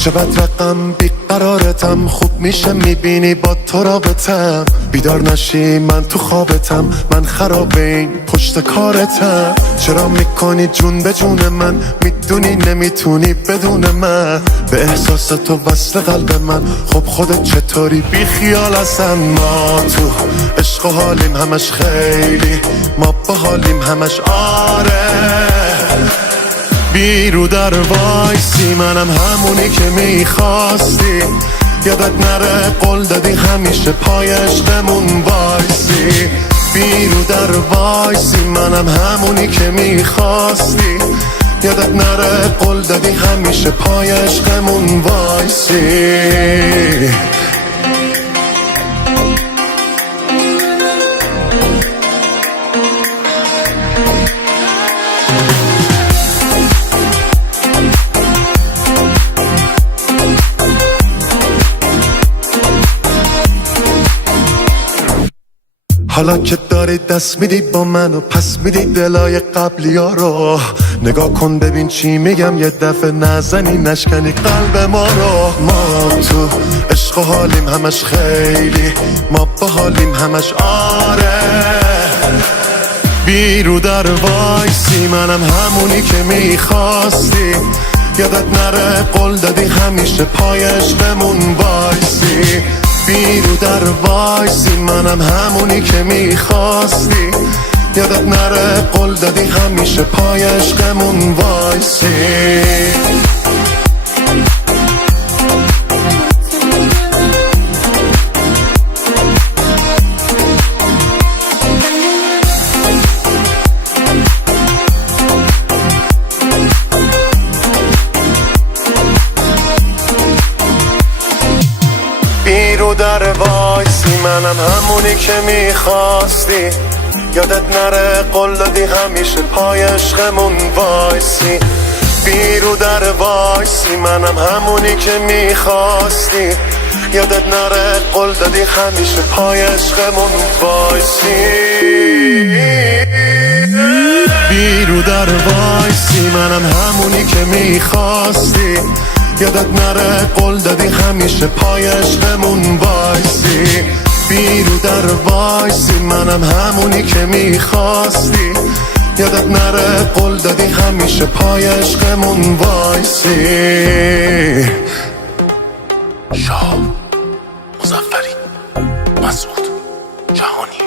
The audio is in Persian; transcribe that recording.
چه بد رقم بیقرارتم، خوب میشه میبینی با تو رابطم. بیدار نشی من تو خوابتم، من خراب این پشت کارتم. چرا میکنی جون به جون من، میدونی نمیتونی بدون من. به احساس تو وصل قلب من، خب خودت چطوری بی خیال هستن. ما تو عشق و حالیم همش خیلی، ما با حالیم همش آره. بیرو در وایسی منم همونی که میخواستی. یادت نره قول دادی همیشه پای عشقمون وایسی. بیرو در وایسی منم همونی که میخواستی. یادت نره قول دادی همیشه پای عشقمون وایسی. حالا که داری دست میدی با من و پس میدی دلای قبلی ها رو، نگاه کن ببین چی میگم، یه دفعه نزنی نشکنی قلب ما رو. ما تو عشق و حالیم همش خیلی، ما با حالیم همش آره. بیرو در وایسی منم همونی که میخواستی. یادت نره قول دادی همیشه پای عشقمون وایسی. بیرو در وایسی منم همونی که میخواستی. یادت نره قول دادی همیشه پای عشقمون وایسی. بیرو در وایسی منم همونی که میخواستی. یادت نره قول دادی همیشه پای عشقمون وایسی. بیرو در وایسی منم همونی که میخواستی. یادت نره قول دادی همیشه پای عشقمون وایسی. بیرو در وایسی منم همونی که میخواستی. یادت نره قول دادی همیشه پای عشقمون وایسی. بیرو در وایسی منم همونی که میخواستی. یادت نره قول دادی همیشه پای عشقمون وایسی. شاه مظفری، مسعود جهانی.